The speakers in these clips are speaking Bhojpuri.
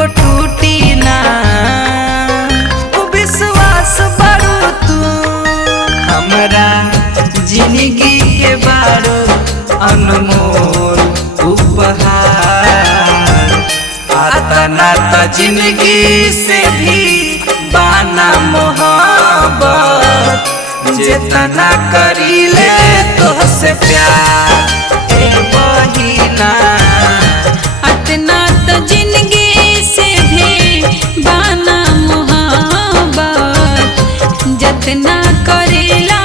तनिको टूटी ना विश्वास बड़ू तू हमरा जिंदगी के बारो अनमोल उपहार। आतना त जिंदगी से भी बाना मोहब्बत जितना करीले तोहसे प्यार ए बहिना। अतना तो जिंदगी से भी बाना मोहब्बत जितना करेला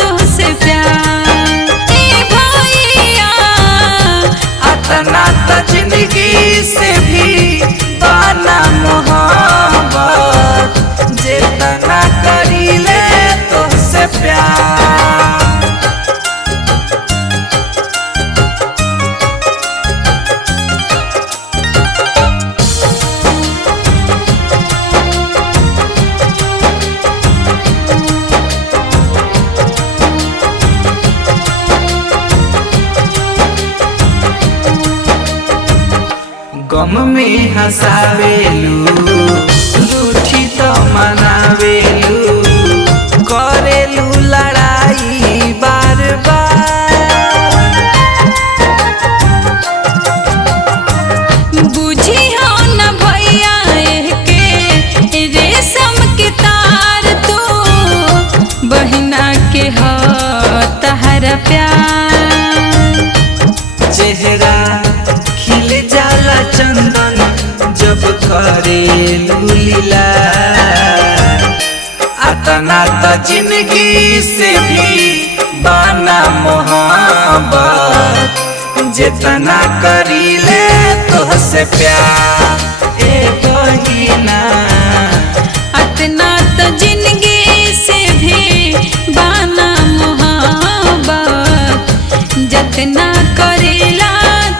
तुझसे प्यार ए भैया। अतना तो जिंदगी से भी बाना मोहब्बत जितना करीले तुझसे प्यार। गम में हंसावेलू रूठी तो मनावेलू करेलू लड़ाई बार बार। बुझी हो न भैया के रेशम के तार तू बहिना के हो तहरा प्यार। चेहरा खिल जाला चंदन जब करेलू लीला। अतना त जिंदगी से भी बाना मोहब्बत जितना करीले तोहसे प्यार ए बहिना। अतना तो जिंदगी से भी बाना मोहब्बत जितना करेला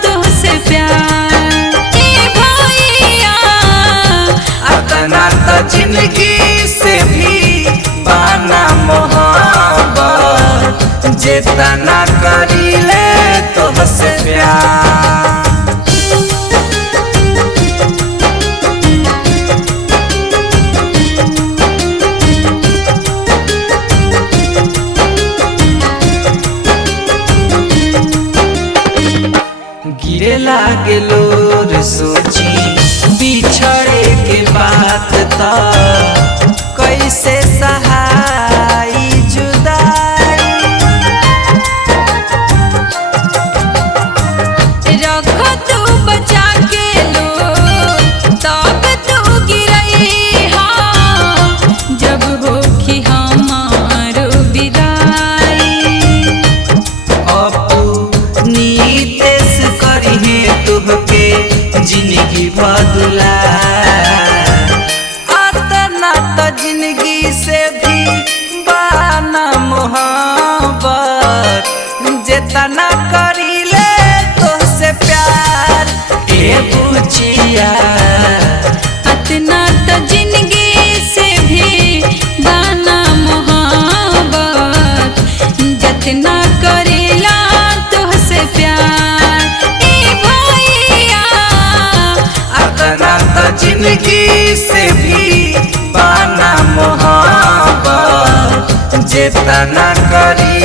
तुझसे प्यार ए भैया। अतना त जिंदगी से भी बाना मोहब्बत जितना करीले तोहसे प्यार। गिरे लागे लोर सोची बिछड़े के बात त कैसे सहाई जुदाई। रख तू बचा के लो तब तू गिरई हा जब होखी हमारो विदाई। अपू नीतेश करिहे तुहके जिंदगी बदला। अतना त जिंदगी से भी बाना मोहब्बत जितना करीले तोहसे प्यार ए बुचिया। अतना तो जिंदगी से भी बाना मोहब्बत जितना करेला तुझसे प्यार ए भैया। अतना त जिंदगी से भी बाना मोहब्बत जितना करी